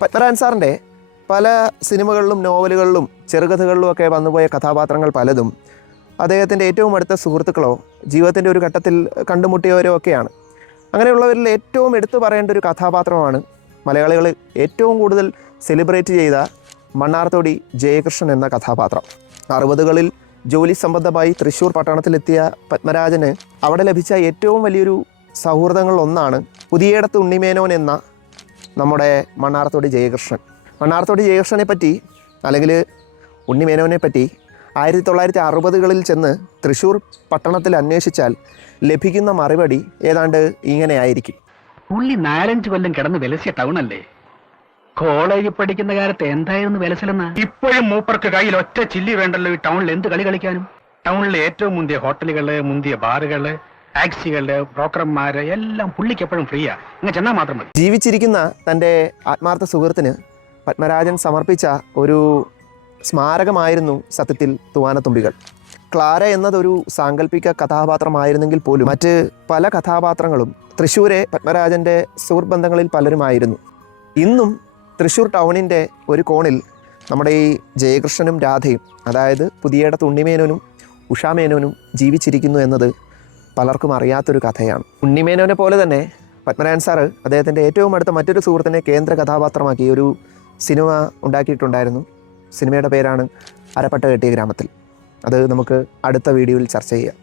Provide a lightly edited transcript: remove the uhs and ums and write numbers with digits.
പത്മരാജൻ സാറിൻ്റെ പല സിനിമകളിലും നോവലുകളിലും ചെറുകഥകളിലും ഒക്കെ വന്നുപോയ കഥാപാത്രങ്ങൾ പലതും അദ്ദേഹത്തിൻ്റെ ഏറ്റവും അടുത്ത സുഹൃത്തുക്കളോ ജീവിതത്തിൻ്റെ ഒരു ഘട്ടത്തിൽ കണ്ടുമുട്ടിയവരോ ഒക്കെയാണ്. അങ്ങനെയുള്ളവരിൽ ഏറ്റവും എടുത്തു പറയേണ്ട ഒരു കഥാപാത്രമാണ് മലയാളികൾ ഏറ്റവും കൂടുതൽ സെലിബ്രേറ്റ് ചെയ്ത മണ്ണാർത്തോടി ജയകൃഷ്ണൻ എന്ന കഥാപാത്രം. 60കളിൽ ജോലി സംബന്ധമായി തൃശ്ശൂർ പട്ടണത്തിലെത്തിയ പത്മരാജന് അവിടെ ലഭിച്ച ഏറ്റവും വലിയൊരു സൗഹൃദങ്ങളിലൊന്നാണ് പുതിയേടത്ത് ഉണ്ണിമേനോൻ എന്ന നമ്മുടെ മണ്ണാർത്തോടി ജയകൃഷ്ണൻ. മണ്ണാർത്തോടി ജയകൃഷ്ണനെ പറ്റി അല്ലെങ്കിൽ ഉണ്ണിമേനോനെ പറ്റി 1960കളിൽ ചെന്ന് തൃശ്ശൂർ പട്ടണത്തിൽ അന്വേഷിച്ചാൽ ലഭിക്കുന്ന മറുപടി ഏതാണ്ട് ഇങ്ങനെ ആയിരിക്കും. പുള്ളി 4-5 കൊല്ലം കിടന്ന് വിലസിയ ടൗണല്ലേ? കോളേജിൽ പഠിക്കുന്ന കാലത്ത് എന്തായിരുന്നു വിലസലെന്ന? ഇപ്പോഴും മൂപ്പർക്ക് കയ്യിൽ ഒറ്റ ചില്ലി വേണ്ടല്ലോ ഈ ടൗണിൽ എന്ത് കളി കളിക്കാനും. ടൗണിലെ ഏറ്റവും മുന്തിയ ഹോട്ടലുകള്, മുന്തിയ ബാറുകള്, ടാക്സികള്, ബ്രോക്കർമാര് എല്ലാം പുള്ളിക്ക് എപ്പോഴും ഫ്രീയാ. ഇങ്ങനെ ചെന്നാൽ മാത്രം മതി. ജീവിച്ചിരിക്കുന്ന തൻ്റെ ആത്മാർത്ഥ സുഹൃത്തിന് പത്മരാജൻ സമർപ്പിച്ച ഒരു സ്മാരകമായിരുന്നു സത്യത്തിൽ തൂവാനത്തുമ്പികൾ. ക്ലാര എന്നതൊരു സാങ്കല്പിക കഥാപാത്രമായിരുന്നെങ്കിൽ പോലും മറ്റ് പല കഥാപാത്രങ്ങളും തൃശ്ശൂരെ പത്മരാജൻ്റെ സുഹൃത്ത് ബന്ധങ്ങളിൽ പലരുമായിരുന്നു. ഇന്നും തൃശ്ശൂർ ടൗണിൻ്റെ ഒരു കോണിൽ നമ്മുടെ ഈ ജയകൃഷ്ണനും രാധയും, അതായത് പുതിയേടത്ത് ഉണ്ണിമേനോനും ഉഷാമേനോനും ജീവിച്ചിരിക്കുന്നു എന്നത് പലർക്കും അറിയാത്തൊരു കഥയാണ്. ഉണ്ണിമേനോനെ പോലെ തന്നെ പത്മരാജൻ സാറ് അദ്ദേഹത്തിൻ്റെ ഏറ്റവും അടുത്ത മറ്റൊരു സുഹൃത്തിനെ കേന്ദ്ര കഥാപാത്രമാക്കി ഒരു സിനിമ ഉണ്ടാക്കിയിട്ടുണ്ടായിരുന്നു. സിനിമയുടെ പേരാണ് അരപ്പട്ട കെട്ടിയ ഗ്രാമത്തിൽ. അത് നമുക്ക് അടുത്ത വീഡിയോയിൽ ചർച്ച ചെയ്യാം.